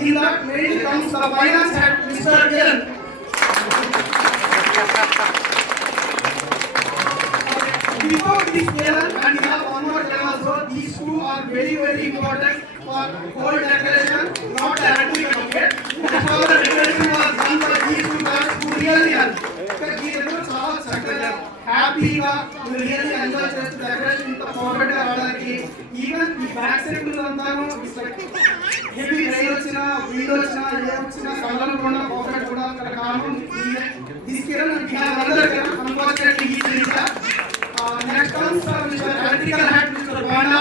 In that mainly comes the finance head, Mr. Kiran. Before this Kiran, and we have one more Kiran also, these two are very, very important for whole decoration, not the antique market. That's how the decoration was done for these two guys who really help. Because these are చాలా చక్కగా హ్యాపీగా really enjoy చేస్తూ డెకరేషన్ ఇంత పర్ఫెక్ట్ గా రావడానికి ఈవెన్ ఈ back side అంతాను heavy rail వచ్చినా విండ్ వచ్చినా ఏ వచ్చినా కలర్ కూడా పర్ఫెక్ట్ కూడా అక్కడ కారణం తీసుకెళ్ళి అన్ఫార్చునేట్లీ ఈ series next comes mister electrical head mister Banda.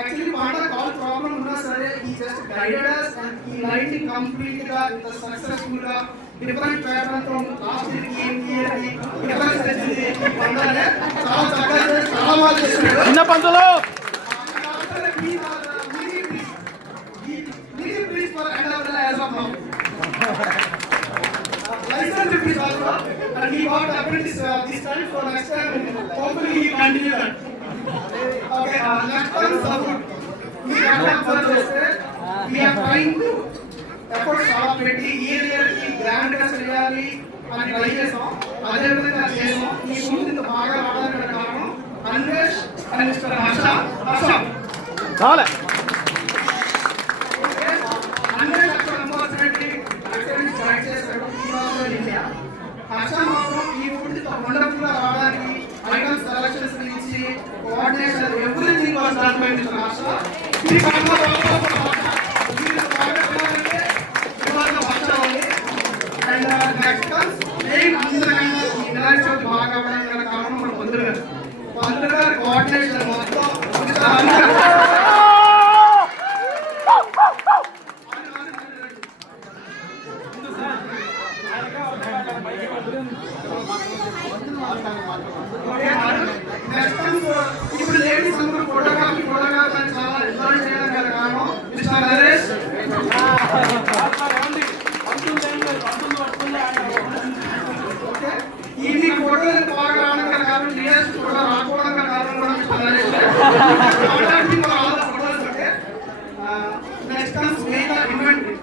Actually, Banda call problem uన్నా sare, he just guided us and he lined it completely with the successful different pattern from last year different strategy Banda ne చాలా చక్కగా చాలా బాగా చేశాడు. చిన్న పంతులు please for end of the as of now. License please also, and he got apprentice this time, for next time hopefully he continue that. Okay, next time support. We are trying to efforts చాలా పెట్టి ఈ ఏరియాకి గ్రాండ్ గా చేయాలి అని ట్రై చేసాం. అదే విధంగా చేసాం. ఈ ముందు ఇంత బాగా రావడానికి కారణం అన్వేష్ అండ్ మిస్టర్ హర్ష. చాలే అన్వేష్ అక్కడ అన్ఫార్చునేట్లీ యాక్సిడెంట్ స్టార్ట్ చేశాడు ఇండియా. హర్ష మాత్రం ఈ ఫుడ్ వండర్ఫుల్ గా రావడానికి ఐటమ్స్ సెలక్షన్స్ నుంచి coordination everything was done by mister Harsha. ఈ కారణంగా అండ్ నెక్స్ట్ కమ్స్ మెయిన్ అందరికన్నా ఈ వినాయక చవితి బాగా అవ్వడానికి గల కారణం మన పంతులు గారు. పంతులు గారు కోఆర్డినేషన్ మొత్తం ఇప్పుడు లేడీస్ అందరూ ఫోటోగ్రాఫీ అని చాలా ఎంజాయ్ చేయడానికి గల కారణం మిస్టర్ నరేష్. ఇది ఫోటోలు బాగా రావడానికి గల కారణం డిఎస్ ఫోటో రాకపోవడం గల కారణం కూడా మిస్టర్ Naresh. Next comes main inventory.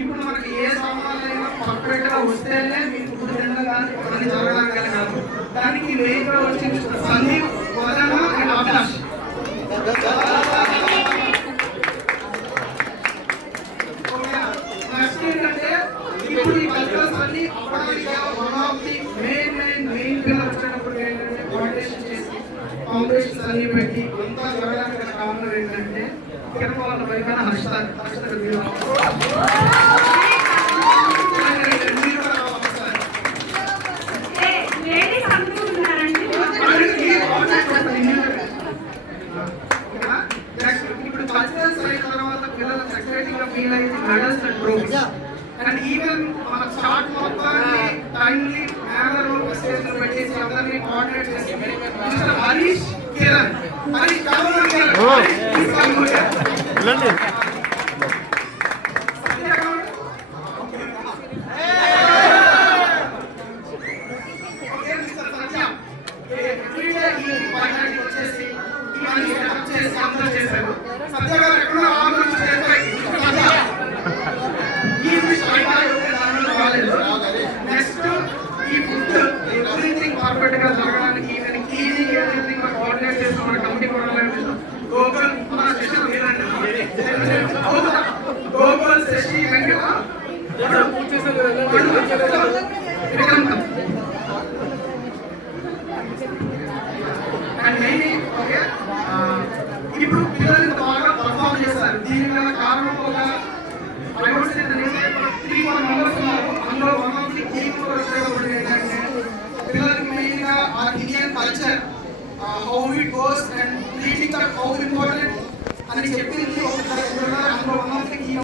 ఇప్పుడు మనకి ఏ సామాన్లు అయినా పర్ఫెక్ట్ గా వస్తేనే మీకు ఫుడ్ తినడానికి పని జరగడానికి గల కారణం. దానికి మెయిన్ గా వచ్చి మిస్టర్ సందీప్ వదన అండ్ అభిలాష్. నెక్స్ట్ ఏంటంటే ఇప్పుడు ఈ కల్చరల్స్ అన్ని అప్పటికి వన్ ఆఫ్ ది మెయిన్ పిల్లలు వచ్చేటప్పుడు ఏంటంటే కోఆర్డినేషన్ చేసి కాంపిటీషన్స్ అన్ని పెట్టి అంతా జరగడానికి కారణం ఏంటంటే కేరళ వైపు హర్ష ఇప్పుడు కల్చరల్స్ అయిన తర్వాత పిల్లలు సెక్రటరీగా ఫీల్ అయ్యి medals and trophies and even మన స్టార్ట్ మొత్తాన్ని టైమ్లీ మేనర్ మెసేజ్ పెట్టేసి అందరినీ కోఆర్డినేట్ చేసి మిస్టర్ హరీష్ కిరణ్ హరీష్ నెక్స్ట్ ఈ ఫుడ్ ఎవ్రీథింగ్ పర్ఫెక్ట్ గా జరగడానికి ఈజీగా ఎవ్రీథింగ్ కోఆర్డినేట్ చేసిన మన కమిటీ కూడా గోకుల్ మన సెషన్ లేదండి Gokul Shashi Venkata and main okay ఇప్పుడు పిల్లలు బాగా పర్ఫార్మ్ చేస్తారు. దీని వల్ల కారణం ఒక I would say the 3-4 members ఉన్నారు. అందులో వన్ ఆఫ్ ది కీ వచ్చేటప్పుడు ఏంటంటే పిల్లలకి మెయిన్గా ఆ Indian culture how it goes and treating that how important అని చెప్పింది ఒక అందులో వన్ ఆఫ్